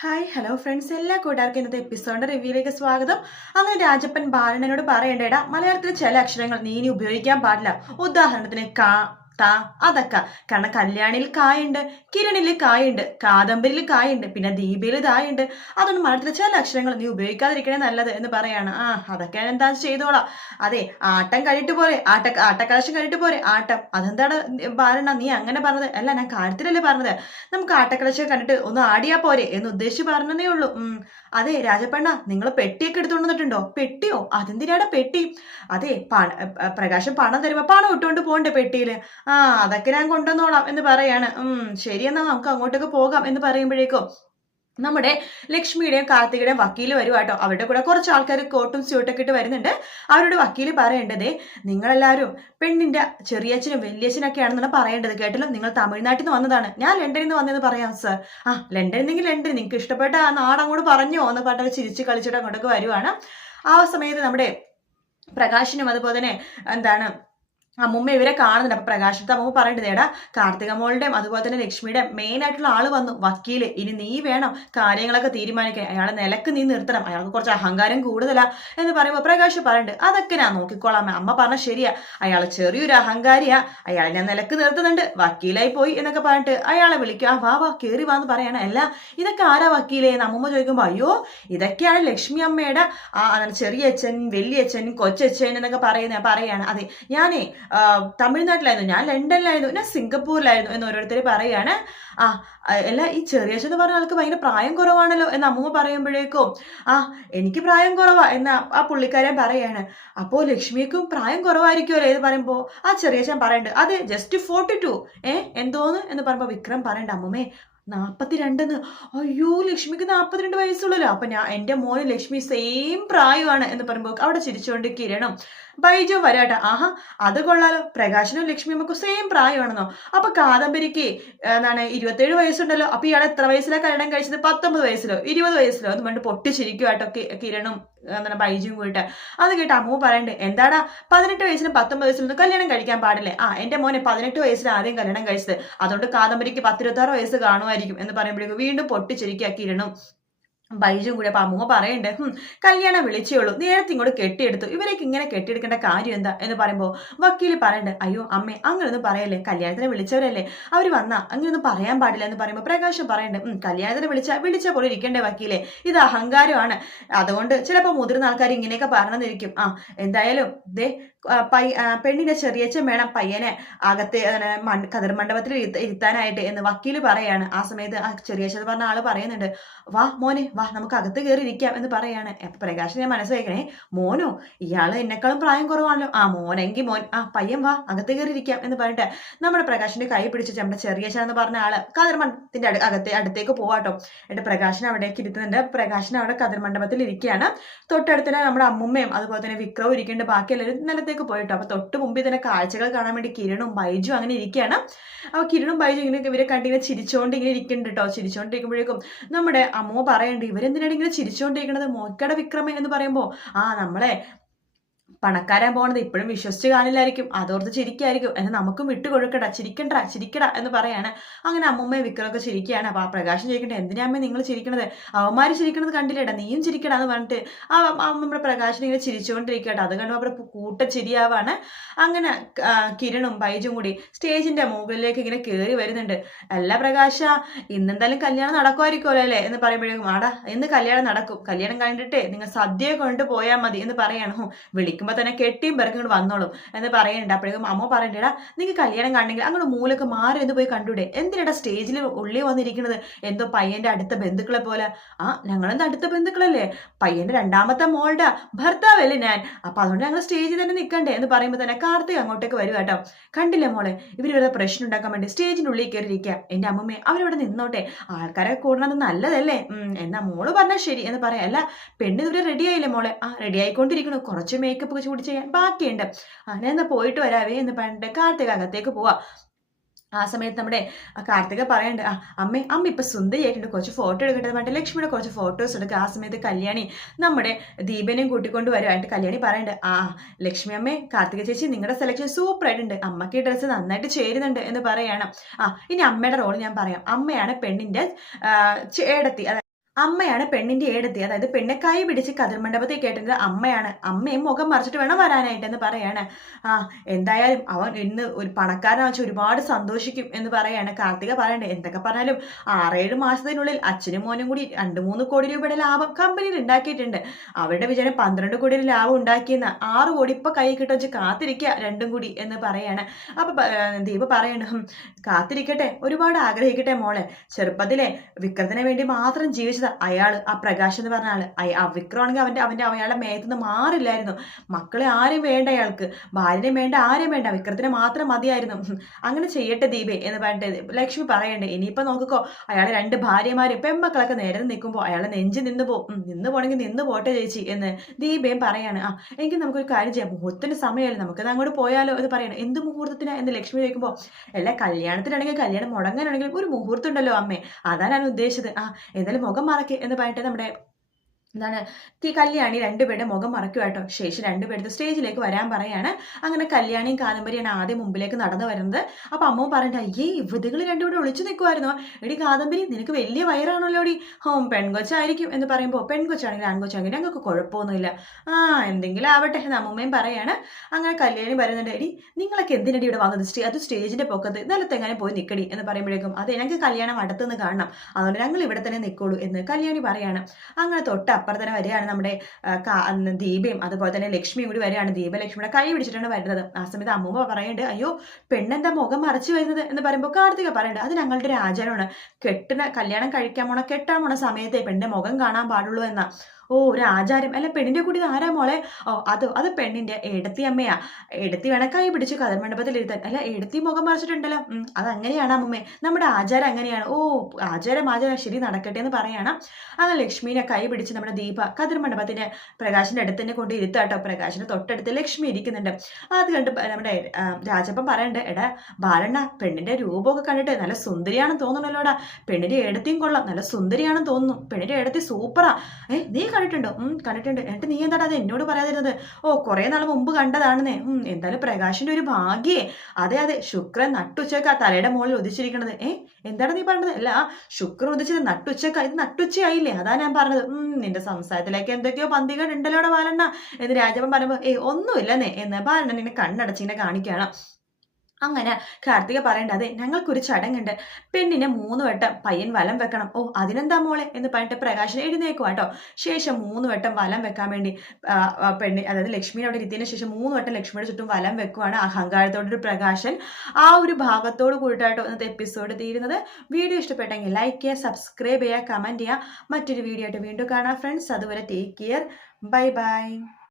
Hi hello friends, എല്ലാ കൂട്ടുകാർക്കും ഇന്നത്തെ എപ്പിസോഡിന്റെ റിവ്യൂയിലേക്ക് സ്വാഗതം. അങ്ങനെ രാജപ്പൻ ബാലനോട് പറയേണ്ടേടാ, മലയാളത്തിൽ ചില അക്ഷരങ്ങൾ നീ ഇനി ഉപയോഗിക്കാൻ പാടില്ല. ഉദാഹരണത്തിന് കാ, താ, അതൊക്കെ. കാരണം കല്യാണിയിൽ കായുണ്ട്, കിരണിൽ കായുണ്ട്, കാദംബരിയിൽ കായുണ്ട്, പിന്നെ ദീപയിൽ ദായുണ്ട്. അതൊന്നും മലയാളത്തിലെ ചില അക്ഷരങ്ങൾ നീ ഉപയോഗിക്കാതിരിക്കണേ നല്ലത് എന്ന് പറയാണ്. അതൊക്കെ ഞാൻ എന്താ ചെയ്തോളാം. അതെ, ആട്ടം കഴിട്ട് പോരെ, ആട്ടക്കലശം കഴിട്ട് പോരെ, ആട്ടം. അതെന്താണ് ബാലണ്ണ നീ അങ്ങനെ പറഞ്ഞത്? അല്ല, ഞാൻ കാര്യത്തിലല്ലേ പറഞ്ഞത്. നമുക്ക് ആട്ടക്കലശം കണ്ടിട്ട് ഒന്ന് ആടിയാ പോരെ എന്ന് ഉദ്ദേശിച്ച് പറഞ്ഞതേ ഉള്ളൂ. അതെ രാജപ്പണ്ണ, നിങ്ങൾ പെട്ടിയൊക്കെ എടുത്തുകൊണ്ട് വന്നിട്ടുണ്ടോ? പെട്ടിയോ? അതെന്തിനാടാ പെട്ടി? അതെ, പ്രകാശം പണം തരുമ്പോ പണം ഇട്ടുകൊണ്ട് പോകണ്ടേ പെട്ടിയില്? അതൊക്കെ ഞാൻ കൊണ്ടുവന്നോളാം എന്ന് പറയാണ്. ശരിയെന്നാ നമുക്ക് അങ്ങോട്ടേക്ക് പോകാം എന്ന് പറയുമ്പോഴേക്കും നമ്മുടെ ലക്ഷ്മിയുടെയും കാർത്തികയുടെയും വക്കീല് വരുവാട്ടോ. അവരുടെ കൂടെ കുറച്ച് ആൾക്കാർ കോട്ടും സ്യൂട്ടൊക്കെ ഇട്ട് വരുന്നുണ്ട്. അവരുടെ വക്കീല് പറയേണ്ടതേ, നിങ്ങളെല്ലാവരും പെണ്ണിന്റെ ചെറിയച്ഛനും വലിയച്ഛനൊക്കെയാണെന്നാണ് പറയേണ്ടത്. കേട്ടല്ലോ, നിങ്ങൾ തമിഴ്നാട്ടിൽ നിന്ന് വന്നതാണ്, ഞാൻ ലണ്ടനിൽ നിന്ന് വന്നതെന്ന് പറയാം സർ. ലണ്ടനിൽ നിന്നെങ്കിൽ ലണ്ടൻ, നിങ്ങൾക്ക് ഇഷ്ടപ്പെട്ട ആ നാട് അങ്ങോട്ട് പറഞ്ഞോ എന്ന് പറഞ്ഞിട്ട് ചിരിച്ച് കളിച്ചിട്ട് അങ്ങോട്ടൊക്കെ വരുവാണ്. ആ സമയത്ത് നമ്മുടെ പ്രകാശിനും അതുപോലെ തന്നെ എന്താണ് അമ്മൂമ്മ ഇവരെ കാണുന്നുണ്ട്. അപ്പൊ പ്രകാശത്തെ അമ്മൂമ്മ പറയേണ്ടത്, ഏടാ കാർത്തിക മോളുടെയും അതുപോലെ തന്നെ ലക്ഷ്മിയുടെ മെയിൻ ആയിട്ടുള്ള ആള് വന്നു, വക്കീല്. ഇനി നീ വേണം കാര്യങ്ങളൊക്കെ തീരുമാനിക്കാൻ. അയാളെ നിലക്ക് നീ നിർത്തണം, അയാൾക്ക് കുറച്ച് അഹങ്കാരം കൂടുതലാ എന്ന് പറയുമ്പോൾ പ്രകാശ് പറയുന്നുണ്ട്, അതൊക്കെ ഞാൻ നോക്കിക്കോളാം. അമ്മ പറഞ്ഞ ശരിയാ, അയാൾ ചെറിയൊരു അഹങ്കാരിയാ, അയാളെ ഞാൻ നിലക്ക് നിർത്തുന്നുണ്ട്, വക്കീലായി പോയി എന്നൊക്കെ പറഞ്ഞിട്ട് അയാളെ വിളിക്കുക. വാ കേറി വാന്ന് പറയണം. അല്ല, ഇതൊക്കെ ആരാ വക്കീലേ എന്ന് അമ്മൂമ്മ ചോദിക്കുമ്പോ, അയ്യോ ഇതൊക്കെയാണ് ലക്ഷ്മി അമ്മയുടെ ചെറിയച്ഛൻ, വലിയച്ഛൻ, കൊച്ചച്ഛൻ എന്നൊക്കെ പറയാണ്. അതെ, ഞാനേ തമിഴ്നാട്ടിലായിരുന്നു, ഞാൻ ലണ്ടനിലായിരുന്നു, ഞാൻ സിംഗപ്പൂരിലായിരുന്നു എന്ന് ഓരോരുത്തർ പറയാണ്. അല്ല, ഈ ചെറിയച്ഛൻ എന്ന് പറഞ്ഞ ആൾക്ക് ഭയങ്കര പ്രായം കുറവാണല്ലോ എന്ന് അമ്മൂമ്മ പറയുമ്പോഴേക്കും എനിക്ക് പ്രായം കുറവാ എന്ന് ആ പുള്ളിക്കാരൻ പറയാണ്. അപ്പോ ലക്ഷ്മിക്കും പ്രായം കുറവായിരിക്കുമല്ലോ എന്ന് പറയുമ്പോ ആ ചെറിയച്ഛൻ പറയണ്ട്, അതെ ജസ്റ്റ് 42. എന്തോന്ന് എന്ന് പറയുമ്പോ വിക്രം പറയണ്ട, അമ്മൂമ്മേ 42. അയ്യോ, ലക്ഷ്മിക്ക് 42 വയസ്സുള്ളല്ലോ. അപ്പൊ എന്റെ മോന് ലക്ഷ്മി സെയിം പ്രായമാണ് എന്ന് പറയുമ്പോ അവിടെ ചിരിച്ചുകൊണ്ട് കിരണം ബൈജു വരാട്ടെ. അത് കൊള്ളാലോ, പ്രകാശനും ലക്ഷ്മി നമുക്ക് സെയിം പ്രായമാണെന്നോ? അപ്പൊ കാദംബരിക്ക് 27 വയസ്സുണ്ടല്ലോ. അപ്പൊ ഇയാൾ എത്ര വയസ്സിലാണ് കല്യാണം കഴിച്ചത്? 19 വയസ്സിലോ 20 വയസ്സിലോ എന്ന് പറഞ്ഞിട്ട് പൊട്ടിച്ചിരിക്കുവാട്ടോ കിരണും ബൈജുവും കൂടിയിട്ട്. അത് കേട്ട് അമ്മു പറയണ്ടേ, എന്താടാ 18 വയസ്സിലും 19 വയസ്സിലൊന്നും കല്യാണം കഴിക്കാൻ പാടില്ലേ? എന്റെ മോനെ 18 വയസ്സിൽ ആദ്യം കല്യാണം കഴിച്ചത്, അതുകൊണ്ട് കാദംബരിക്ക് 10-26 വയസ്സ് കാണുമായിരിക്കും എന്ന് പറയുമ്പോഴേക്കും വീണ്ടും പൊട്ടിച്ചിരിക്കുക കിരണും ബൈജും കൂടി. അപ്പൊ അമ്മൂമ്മ പറയണ്ടേ, കല്യാണം വിളിച്ചേ ഉള്ളൂ, നേരത്തെ ഇങ്ങോട്ട് കെട്ടിയെടുത്തു, ഇവരേക്ക് ഇങ്ങനെ കെട്ടിയെടുക്കേണ്ട കാര്യം എന്താ എന്ന് പറയുമ്പോ വക്കീല് പറയണ്ടേ, അയ്യോ അമ്മേ അങ്ങനൊന്നും പറയല്ലേ, കല്യാണത്തിന് വിളിച്ചവരല്ലേ, അവര് വന്നാ അങ്ങനെയൊന്നും പറയാൻ പാടില്ല എന്ന് പറയുമ്പോ പ്രകാശം പറയണ്ടേ, കല്യാണത്തിന് വിളിച്ച പോലെ ഇരിക്കണ്ടേ വക്കീലെ, ഇത് അഹങ്കാരമാണ്, അതുകൊണ്ട് ചിലപ്പോ മുതിർന്ന ആൾക്കാർ ഇങ്ങനെയൊക്കെ പറഞ്ഞിരിക്കും. എന്തായാലും ദേ പെണ്ണിന്റെ ചെറിയച്ഛൻ വേണം പയ്യനെ അകത്തെ കതിർ മണ്ഡപത്തിൽ ഇരുത്താനായിട്ട് എന്ന് വക്കീല് പറയാണ്. ആ സമയത്ത് ചെറിയച്ഛൻ പറഞ്ഞ ആള് പറയുന്നുണ്ട്, വാ മോനെ വാ, നമുക്ക് അകത്ത് കയറി ഇരിക്കാം എന്ന് പറയാണ്. അപ്പൊ പ്രകാശ് ഞാൻ മനസ്സ് വയ്ക്കണേ, മോനോ ഇയാള് എന്നെക്കാളും പ്രായം കുറവാണല്ലോ, മോനെങ്കിൽ മോൻ, പയ്യൻ വാ അകത്ത് കയറി ഇരിക്കാം എന്ന് പറഞ്ഞിട്ട് നമ്മുടെ പ്രകാശിന്റെ കൈ പിടിച്ച് നമ്മുടെ ചെറിയച്ഛൻ എന്ന് പറഞ്ഞ ആള് കതിർമണ്ഡപത്തിന്റെ അടുത്തേക്ക് പോവാട്ടോ. എന്നിട്ട് പ്രകാശിനെ അവിടേക്ക് ഇരുത്തുന്നുണ്ട്. പ്രകാശിനെ അവിടെ കതിർ മണ്ഡപത്തിൽ ഇരിക്കുകയാണ്. തൊട്ടടുത്ത് നമ്മുടെ അമ്മുമ്മയും അതുപോലെ തന്നെ വിക്രവും ഇരിക്കേണ്ട, ബാക്കി എല്ലാവരും നിലത്തേക്ക് പോയിട്ടോ. അപ്പൊ തൊട്ട് മുമ്പിൽ തന്നെ കാഴ്ചകൾ കാണാൻ വേണ്ടി കിരണും ബൈജു അങ്ങനെ ഇരിക്കുകയാണ്. അപ്പൊ കിരണും ബൈജു ഇങ്ങനെ ഇവരെ കണ്ടിങ്ങനെ ചിരിച്ചോണ്ട് ഇങ്ങനെ ഇരിക്കുന്നുണ്ട് കേട്ടോ. ചിരിച്ചോണ്ടിരിക്കുമ്പോഴേക്കും നമ്മുടെ അമ്മ പറയണ്ട്, ഇവരെന്തിനാണ് ഇങ്ങനെ ചിരിച്ചോണ്ടിരിക്കണത് മോക്കട വിക്രമ എന്ന് പറയുമ്പോ നമ്മളെ പണക്കാരൻ പോണത് ഇപ്പോഴും വിശ്വസിച്ച് കാണില്ലായിരിക്കും, അതോർത്ത് ചിരിക്കായിരിക്കും, എന്ന് നമുക്കും വിട്ടുകൊടുക്കട, ചിരിക്കട എന്ന് പറയാണ്. അങ്ങനെ അമ്മൂമ്മയും വിക്രമൊക്കെ ചിരിക്കുകയാണ്. അപ്പൊ ആ പ്രകാശം ചോദിക്കട്ടെ, എന്തിനാമ്മ നിങ്ങൾ ചിരിക്കണത്? അവന്മാര് ചിരിക്കണത് കണ്ടില്ലേടാ, നീയും ചിരിക്കട എന്ന് പറഞ്ഞിട്ട് നമ്മുടെ പ്രകാശൻ ഇങ്ങനെ ചിരിച്ചുകൊണ്ടിരിക്കട്ടെ. അത് കണ്ടു അവിടെ കൂട്ട ചിരിയാവാണ്. അങ്ങനെ കിരണും ബൈജും കൂടി സ്റ്റേജിന്റെ മുകളിലേക്ക് ഇങ്ങനെ കയറി വരുന്നുണ്ട്. അല്ല പ്രകാശ, ഇന്നെന്തായാലും കല്യാണം നടക്കുമായിരിക്കുമല്ലോ അല്ലേ എന്ന് പറയുമ്പോഴേക്കും, ഇന്ന് കല്യാണം നടക്കും, കല്യാണം കണ്ടിട്ടേ നിങ്ങൾ സദ്യ കൊണ്ട് പോയാൽ മതി എന്ന് പറയണോ, വിളിക്കുമ്പോൾ തന്നെ കെട്ടിയും പിറക്കും ഇങ്ങോട്ട് വന്നോളും എന്ന് പറയുന്നുണ്ട്. അപ്പോഴേക്കും അമ്മ പറയണ്ടേടാ, നിങ്ങൾക്ക് കല്യാണം കണ്ടെങ്കിൽ അങ്ങോട്ട് മൂലൊക്കെ മാറി എന്ന് പോയി കണ്ടൂടെ, എന്തിനാ സ്റ്റേജിൽ ഉള്ളി വന്നിരിക്കുന്നത് എന്തോ പയ്യന്റെ അടുത്ത ബന്ധുക്കളെ പോലെ? ഞങ്ങളെന്താ അടുത്ത ബന്ധുക്കളല്ലേ, പയ്യന്റെ രണ്ടാമത്തെ മോളുടെ ഭർത്താവല്ലേ ഞാൻ, അപ്പൊ അതുകൊണ്ട് ഞങ്ങൾ സ്റ്റേജിൽ തന്നെ നിൽക്കണ്ടേ എന്ന് പറയുമ്പോൾ തന്നെ കാർത്തിക് അങ്ങോട്ടേക്ക് വരും കേട്ടോ. കണ്ടില്ലേ മോളെ, ഇവര് പ്രശ്നം ഉണ്ടാക്കാൻ വേണ്ടി സ്റ്റേജിന്റെ ഉള്ളിൽ കയറിയിരിക്കുക. എന്റെ അമ്മമ്മേ അവരവിടെ നിന്നോട്ടെ, ആൾക്കാരെ കൂടണത് നല്ലതല്ലേ, എന്നാ മോള് പറഞ്ഞാൽ ശരി എന്ന് പറയാം. അല്ല പെണ്ണ് ഇതുവരെ റെഡി ആയില്ലേ മോളെ? റെഡി ആയിക്കൊണ്ടിരിക്കണു, കുറച്ച് മേക്കപ്പ് കൂടി ചെയ്യാൻ ബാക്കിയുണ്ട്, ഞാൻ എന്നാ പോയിട്ട് വരാവേ എന്ന് പറഞ്ഞിട്ട് കാർത്തിക അകത്തേക്ക് പോവാ. ആ സമയത്ത് നമ്മുടെ കാർത്തിക പറയണ്ട്, അമ്മ ഇപ്പൊ സുന്ദരിയായിട്ടുണ്ട്, കുറച്ച് ഫോട്ടോ എടുക്കട്ടെ പറഞ്ഞിട്ട് ലക്ഷ്മിയുടെ കുറച്ച് ഫോട്ടോസ് എടുക്കുക. ആ സമയത്ത് കല്യാണി നമ്മുടെ ദീപനെയും കൂട്ടിക്കൊണ്ട് വരുവായിട്ട് കല്യാണി പറയണ്ട്, ലക്ഷ്മി അമ്മേ, കാർത്തിക ചേച്ചി നിങ്ങളുടെ സെലക്ഷൻ സൂപ്പർ ആയിട്ടുണ്ട്, അമ്മക്ക് ഈ ഡ്രസ്സ് നന്നായിട്ട് ചേരുന്നുണ്ട് എന്ന് പറയാണ്. ഇനി അമ്മയുടെ റോൾ ഞാൻ പറയാം. അമ്മയാണ് പെണ്ണിന്റെ ചേടത്തി, അമ്മയാണ് പെണ്ണിന്റെ ഏടത്തി, അതായത് പെണ്ണെ കൈ പിടിച്ച് കതിർമണ്ഡപത്തിൽ കേട്ടത് അമ്മയാണ്. അമ്മയും മുഖം മറിച്ചിട്ട് വേണം വരാനായിട്ട് എന്ന് പറയാണ്. ആ എന്തായാലും അവൻ ഇന്ന് ഒരു പണക്കാരനെ വെച്ച് ഒരുപാട് സന്തോഷിക്കും എന്ന് പറയാണ്. കാർത്തിക പറയണ്ടേ എന്തൊക്കെ പറഞ്ഞാലും 6-7 മാസത്തിനുള്ളിൽ അച്ഛനും മോനും കൂടി 2-3 കോടി രൂപയുടെ ലാഭം കമ്പനിയിൽ ഉണ്ടാക്കിയിട്ടുണ്ട്. അവരുടെ വിചാരം 12 കോടി ലാഭം ഉണ്ടാക്കിയെന്ന്. 6 കോടി ഇപ്പൊ കൈ കിട്ടും വെച്ച് കാത്തിരിക്കുക രണ്ടും കൂടി എന്ന് പറയാണ്. അപ്പൊ ദീപ പറയണ കാത്തിരിക്കട്ടെ, ഒരുപാട് ആഗ്രഹിക്കട്ടെ മോളെ. ചെറുപ്പത്തിലെ വിക്രത്തിന് വേണ്ടി മാത്രം ജീവിച്ചത് അയാള്, ആ പ്രകാശ് എന്ന് പറഞ്ഞ ആള്. ആ വിക്രമാണെങ്കിൽ അയാളുടെ മേത്തുനിന്ന് മാറില്ലായിരുന്നു. മക്കളെ ആരും വേണ്ട അയാൾക്ക്, ഭാര്യനെ വേണ്ട, ആരും വേണ്ട, വിക്രത്തിനെ മാത്രം മതിയായിരുന്നു. അങ്ങനെ ചെയ്യട്ടെ ദീപേ എന്ന് പറഞ്ഞിട്ട് ലക്ഷ്മി പറയണ്ടേ. ഇനിയിപ്പോ നോക്കിക്കോ, അയാളെ 2 ഭാര്യമാരും പെൺമക്കളൊക്കെ നേരെ നിൽക്കുമ്പോൾ അയാളെ നെഞ്ച് നിന്ന് പോണെങ്കിൽ നിന്ന് പോട്ടെ ചേച്ചി എന്ന് ദീപയും പറയാണ്. എങ്കിൽ നമുക്കൊരു കാര്യം ചെയ്യാം, മുഹൂർത്തത്തിന്റെ സമയമല്ലേ, നമുക്കത് അങ്ങോട്ട് പോയാലോ എന്ന് പറയണം. എന്ത് മുഹൂർത്തത്തിനാ എന്ന് ലക്ഷ്മി ചോദിക്കുമ്പോൾ, അല്ല കല്യാണത്തിനാണെങ്കിൽ കല്യാണം മുടങ്ങാനാണെങ്കിൽ ഒരു മുഹൂർത്തം ഉണ്ടല്ലോ അമ്മേ, അതാണ് ഞാൻ ഉദ്ദേശിച്ചത്. എന്തായാലും മുഖം മറക്കെ എന്ന് പറഞ്ഞിട്ട് നമ്മുടെ എന്താണ് കല്യാണി രണ്ടുപേരുടെ മുഖം മറക്കുവാട്ടോ. ശേഷം രണ്ടുപേരുടെ സ്റ്റേജിലേക്ക് വരാൻ പറയാണ്. അങ്ങനെ കല്യാണിയും കാദംബരിയാണ് ആദ്യം മുമ്പിലേക്ക് നടന്നു വരുന്നത്. അപ്പൊ അമ്മ പറഞ്ഞിട്ട് അയ്യേ ഇവതുകൾ രണ്ടുപേരും ഒളിച്ചു നിൽക്കുമായിരുന്നോ, എടി കാദംബരി നിനക്ക് വലിയ വയറാണല്ലോ എടി. പെൺകൊച്ചായിരിക്കും എന്ന് പറയുമ്പോൾ പെൺകൊച്ചാണെങ്കിൽ ആൺകൊച്ചാണെങ്കിൽ ഞങ്ങൾക്ക് കുഴപ്പമൊന്നുമില്ല, എന്തെങ്കിലും ആവട്ടെ എന്ന് അമ്മൂമ്മയും പറയാണ്. അങ്ങനെ കല്യാണി പറയുന്നുണ്ട്, എടി നിങ്ങളൊക്കെ എന്തിനടി ഇവിടെ വന്നത്, അത് സ്റ്റേജിന്റെ പൊക്കത്ത് നിലത്തെങ്ങനെ പോയി നിൽക്കടി എന്ന് പറയുമ്പോഴേക്കും അതെ ഞങ്ങൾക്ക് കല്യാണം അടുത്തുനിന്ന് കാണണം, അതുകൊണ്ട് ഞങ്ങൾ ഇവിടെ തന്നെ നിൽക്കുള്ളൂ എന്ന് കല്യാണി പറയാണ്. അങ്ങനെ അപ്പുറത്തന്നെ വരികയാണ് നമ്മുടെ ദീപയും അതുപോലെ തന്നെ ലക്ഷ്മിയും കൂടി വരികയാണ്. ദീപ ലക്ഷ്മിയുടെ കൈ പിടിച്ചിട്ടാണ് വരുന്നത്. ആ സമയത്ത് അമ്മൂമ്മ പറയുന്നുണ്ട്, അയ്യോ പെണ്ണെന്താ മുഖം മറച്ചു വരുന്നത് എന്ന് പറയുമ്പോൾ കാർത്തിക പറയുന്നുണ്ട്, അത് ഞങ്ങളുടെ ഒരു ആചാരമാണ്, കല്യാണം കഴിക്കാൻ പോണ കെട്ടാൻ പോണ സമയത്തെ പെണ്ണിന്റെ മുഖം കാണാൻ പാടുള്ളൂ എന്നാ. ഒരു ആചാരം അല്ല, പെണ്ണിന്റെ കൂടി ആരാ മോളെ? അത് പെണ്ണിന്റെ എടത്തി അമ്മയാ. എടത്തി വേണ കൈ പിടിച്ച് കതിർമണ്ഡപത്തിൽ ഇരുത്താൻ. അല്ല എടത്തി മുഖം മറിച്ചിട്ടുണ്ടല്ലോ. അതങ്ങനെയാണ് അമ്മമ്മേ, നമ്മുടെ ആചാരം അങ്ങനെയാണ്. ആചാരം ശരി നടക്കട്ടെ എന്ന് പറയണം. അങ്ങനെ ലക്ഷ്മിനെ കൈ പിടിച്ച് നമ്മുടെ ദീപ കതിർമണ്ഡപത്തിന്റെ പ്രകാശിന്റെ അടുത്ത് തന്നെ കൊണ്ട് ഇരുത്താട്ടോ. പ്രകാശിന്റെ തൊട്ടടുത്ത് ലക്ഷ്മി ഇരിക്കുന്നുണ്ട്. അത് കണ്ട് നമ്മുടെ രാജപ്പൻ പറയണ്ട്, എടാ ബാലണ്ണ പെണ്ണിന്റെ രൂപമൊക്കെ കണ്ടിട്ട് നല്ല സുന്ദരിയാണെന്ന് തോന്നുന്നല്ലോടാ, പെണ്ണിന്റെ എടത്തിയും കൊള്ളാം, നല്ല സുന്ദരിയാണെന്ന് തോന്നുന്നു, പെണ്ണിന്റെ എടത്തി സൂപ്പറാ. നീ കണ്ടിട്ടുണ്ടോ? കണ്ടിട്ടുണ്ട്. എന്നിട്ട് നീ എന്താടാ അത് എന്നോട് പറയാതിരുന്നത്? കുറെ നാൾ മുമ്പ് കണ്ടതാണെന്നേ. എന്തായാലും പ്രകാശിന്റെ ഒരു ഭാഗ്യേ. അതെ ശുക്രൻ നട്ടുച്ചക്ക തലയുടെ മുകളിൽ ഉദിച്ചിരിക്കണത്. എന്താണ് നീ പറഞ്ഞത്? അല്ല ശുക്രൻ ഉദിച്ചത് നട്ടുച്ചക്ക, ഇത് നട്ടുച്ചയായില്ലേ, അതാ ഞാൻ പറഞ്ഞത്. നിന്റെ സംസാരത്തിലേക്ക് എന്തൊക്കെയോ പന്തികൾ ഉണ്ടല്ലോടെ ബാലണ്ണ എന്ന് രാജപ്പൻ പറയുമ്പോ ഒന്നുമില്ലെന്നേ എന്ന് ബാലണ്ണൻ ഇങ്ങനെ കണ്ണടച്ചിങ്ങനെ കാണിക്കണം. അങ്ങനെ കാർത്തിക പറയേണ്ട, അതെ ഞങ്ങൾക്കൊരു ചടങ്ങുണ്ട്, പെണ്ണിനെ 3 വട്ടം പയ്യൻ വലം വെക്കണം. അതിനെന്താ മോളെ എന്ന് പറഞ്ഞിട്ട് പ്രകാശൻ എഴുന്നേക്കുവാട്ടോ. ശേഷം 3 വട്ടം വലം വെക്കാൻ വേണ്ടി അതായത് ലക്ഷ്മിയെ അവിടെ ഇരുത്തിയതിനു ശേഷം 3 വട്ടം ലക്ഷ്മിയുടെ ചുറ്റും വലം വെക്കുവാണ് അഹങ്കാരത്തോടൊരു പ്രകാശൻ. ആ ഒരു ഭാഗത്തോട് കൂടിയിട്ടാട്ടോ ഇന്നത്തെ എപ്പിസോഡ് തീരുന്നത്. വീഡിയോ ഇഷ്ടപ്പെട്ടെങ്കിൽ ലൈക്ക് ചെയ്യുക, സബ്സ്ക്രൈബ് ചെയ്യുക, കമന്റ് ചെയ്യുക. മറ്റൊരു വീഡിയോ ആയിട്ട് വീണ്ടും കാണാം ഫ്രണ്ട്സ്. അതുവരെ ടേക്ക് കെയർ, ബൈ ബൈ.